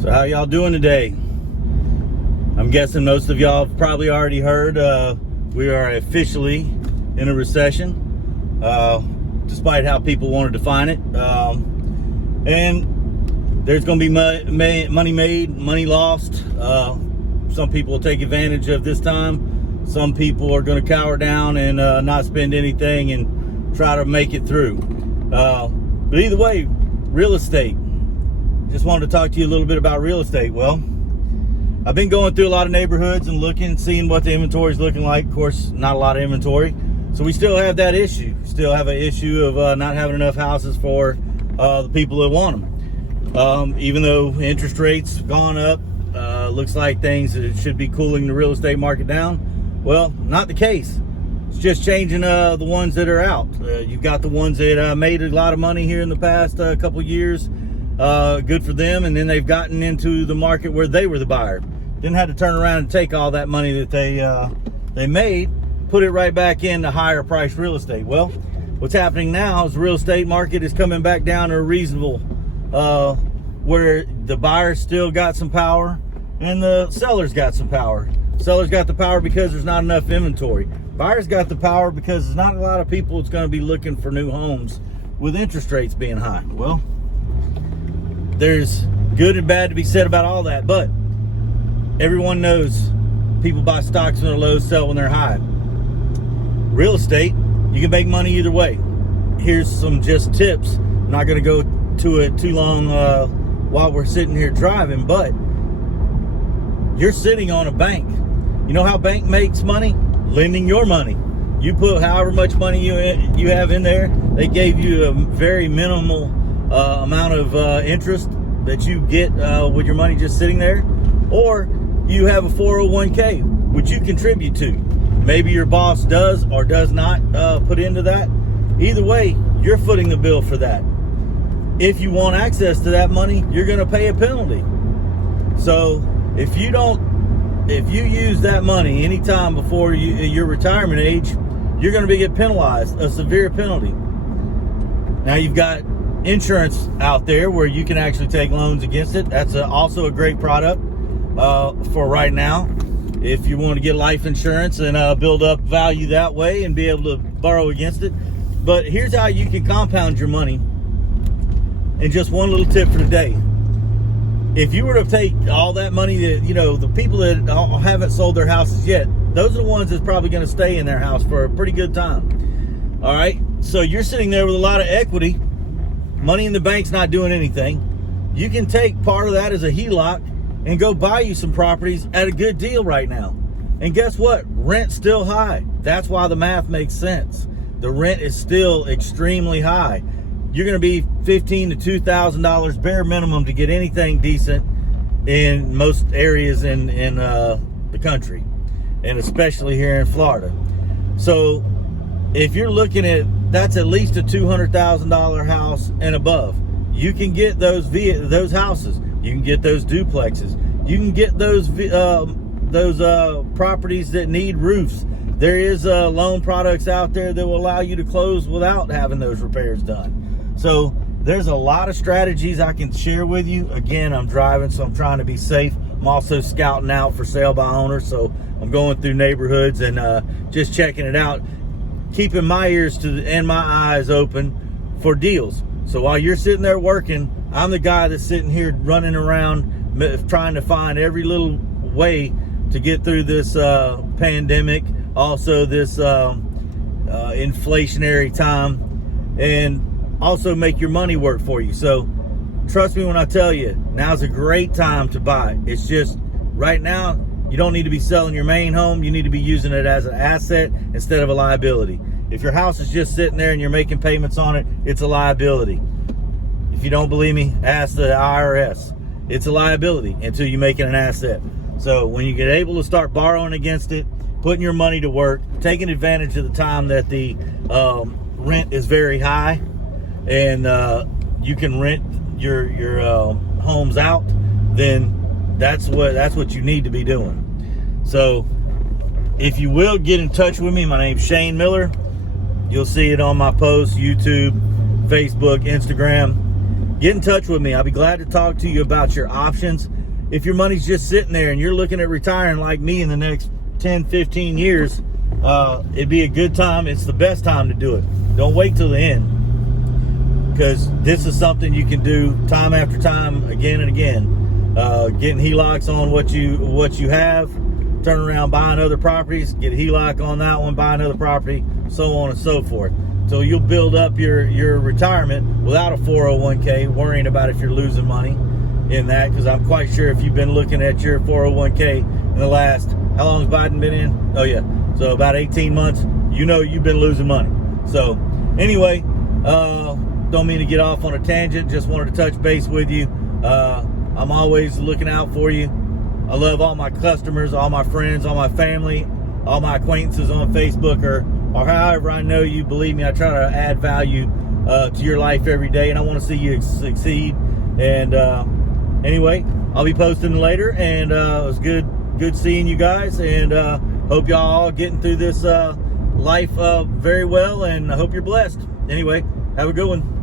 So how y'all doing today? I'm guessing most of y'all have probably already heard we are officially in a recession, despite how people want to define it. And there's going to be money made, money lost. Some people will take advantage of this time. Some people are going to cower down and not spend anything and try to make it through. But either way, real estate. Just wanted to talk to you a little bit about real estate. Well, I've been going through a lot of neighborhoods and looking, seeing what the inventory is looking like. Of course, not a lot of inventory. So we still have that issue. Still have an issue of not having enough houses for the people that want them. Even though interest rates have gone up, looks like things should be cooling the real estate market down. Well, not the case. It's just changing the ones that are out. You've got the ones that made a lot of money here in the past couple years. Good for them, and then they've gotten into the market where they were the buyer. Then had to turn around and take all that money that they made, put it right back into higher price real estate. Well, what's happening now is the real estate market is coming back down to a reasonable, where the buyers still got some power and the sellers got some power. Sellers got the power because there's not enough inventory. Buyers got the power because there's not a lot of people that's going to be looking for new homes with interest rates being high. Well, there's good and bad to be said about all that, but everyone knows people buy stocks when they're low, sell when they're high. Real estate, you can make money either way. Here's some just tips. I'm not going to go to it too long while we're sitting here driving, but you're sitting on a bank. You know how bank makes money? Lending your money. You put however much money you have in there. They gave you a very minimal amount of interest that you get with your money just sitting there. Or you have a 401k, which you contribute to. Maybe your boss does or does not put into that. Either way, you're footing the bill for that. If you want access to that money, you're going to pay a penalty. So if you use that money anytime before your retirement age, you're going to get penalized, a severe penalty. Now you've got insurance out there where you can actually take loans against it. That's also a great product for right now. If you want to get life insurance and build up value that way and be able to borrow against it. But here's how you can compound your money. And just one little tip for today. If you were to take all that money that, the people that haven't sold their houses yet, those are the ones that's probably going to stay in their house for a pretty good time. All right. So you're sitting there with a lot of equity. Money in the bank's not doing anything. You can take part of that as a HELOC and go buy you some properties at a good deal right now. And guess what? Rent's still high. That's why the math makes sense. The rent is still extremely high. You're going to be $1,500 to $2,000 bare minimum to get anything decent in most areas in the country, and especially here in Florida. So if you're looking at, that's at least a $200,000 house and above. You can get those houses. You can get those duplexes. You can get those properties that need roofs. There is loan products out there that will allow you to close without having those repairs done. So there's a lot of strategies I can share with you. Again, I'm driving, so I'm trying to be safe. I'm also scouting out for sale by owners, so I'm going through neighborhoods and just checking it out, keeping my ears and my eyes open for deals. So while you're sitting there working, I'm the guy that's sitting here running around trying to find every little way to get through this pandemic, also this inflationary time, and also make your money work for you. So trust me when I tell you, now's a great time to buy. It's just right now, you don't need to be selling your main home. You need to be using it as an asset instead of a liability. If your house is just sitting there and you're making payments on it, it's a liability. If you don't believe me, ask the IRS. It's a liability until you make it an asset. So when you get able to start borrowing against it, putting your money to work, taking advantage of the time that the rent is very high, and you can rent your homes out, then that's what you need to be doing. So if you will get in touch with me, my name's Shane Miller. You'll see it on my posts, YouTube, Facebook, Instagram. get in touch with me. I'll be glad to talk to you about your options. If your money's just sitting there and you're looking at retiring like me in the next 10, 15 years, it'd be a good time. It's the best time to do it. Don't wait till the end, because this is something you can do time after time, again and again. Getting HELOCs on what you have, turn around, buying other properties, get a HELOC on that one, buy another property, so on and so forth. So you'll build up your retirement without a 401k, worrying about if you're losing money in that, because I'm quite sure if you've been looking at your 401k in the last, how long has Biden been in? Oh yeah, so about 18 months, you know you've been losing money. So anyway, don't mean to get off on a tangent, just wanted to touch base with you. I'm always looking out for you. I love all my customers, all my friends, all my family, all my acquaintances on Facebook, or however I know you. Believe me, I try to add value to your life every day, and I want to see you succeed. And anyway, I'll be posting later, and it was good seeing you guys, and hope y'all all getting through this life very well, and I hope you're blessed. Anyway, have a good one.